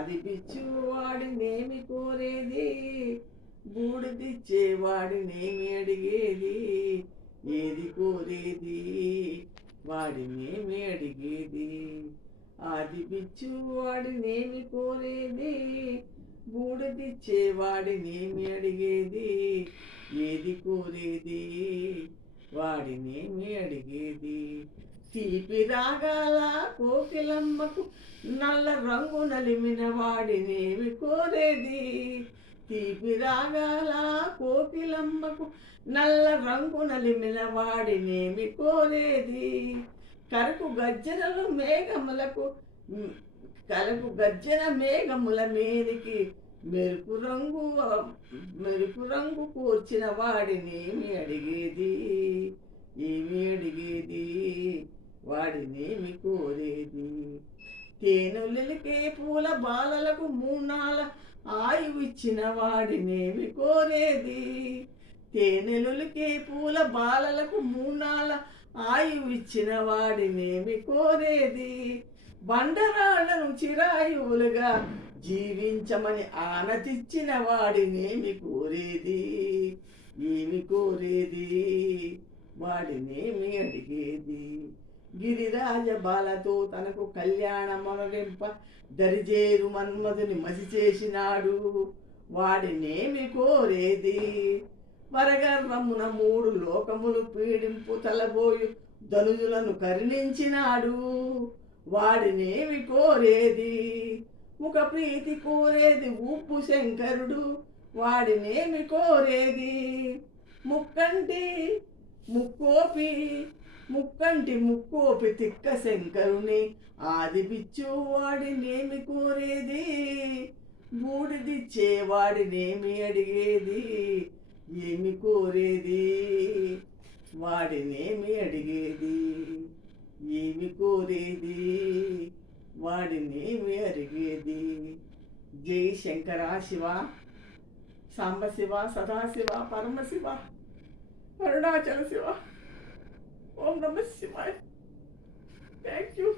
ఆది పిచ్చువాడినేమి కోరేది, బూడిదిచ్చేవాడినేమి అడిగేది, ఏది కోరేది వాడినేమి అడిగేది. ఆది పిచ్చువాడినేమి కోరేది, బూడిదిచ్చేవాడినేమి అడిగేది, ఏది కోరేది వాడినేమి అడిగేది. తీపి రాగాల కోకిలమ్మకు నల్ల రంగు నలిమిన వాడినేమి కోరేది, తీపి రాగాల కోకిలమ్మకు నల్ల రంగు నలిమిన వాడినేమి కోరేది. కరకు గజ్జనలు మేఘములకు కరకు గజ్జన మేఘముల మీదికి మెరుపు రంగు కూర్చిన వాడినేమి అడిగేది, ఏమి అడిగేది వాడినేమి కోరేది. తేనెలికే పూల బాలలకు మూనాల ఆయువిచ్చిన వాడినేమి కోరేది, తేనెలులికే పూల బాలలకు మూనాల ఆయువిచ్చిన వాడినేమి కోరేది. బండరాళ్లను చిరాయువులుగా జీవించమని ఆనతిచ్చిన వాడినేమి కోరేది, ఏమి కోరేది వాడినేమి అడిగేది. గిరిరాజ బాలతో తనకు కళ్యాణమొనరింప దరిజేరు మన్మధుని మసి చేసినాడు, వాడినేమి కోరేది. వరగర్వమున 3 లోకములు పీడింపు తలబోయు ధనుజులను కరుణించినాడు, వాడినేమి కోరేది. ముఖ ప్రీతి కోరేది ఉప్పు శంకరుడు, వాడినేమి కోరేది. ముక్కోపి తిక్క శంకరుని ఆది పిచ్చువాడినేమి కోరేది, బూడిదిచ్చేవాడినేమి అడిగేది, ఏమి కోరేది వాడినేమి అడిగేది, ఏమి కోరేది వాడినేమి అడిగేది. జై శంకర శివ, సాంబశివ, సదాశివ, పరమశివ, అరుణాచల శివ. ఓం నమః శివాయ. Thank you.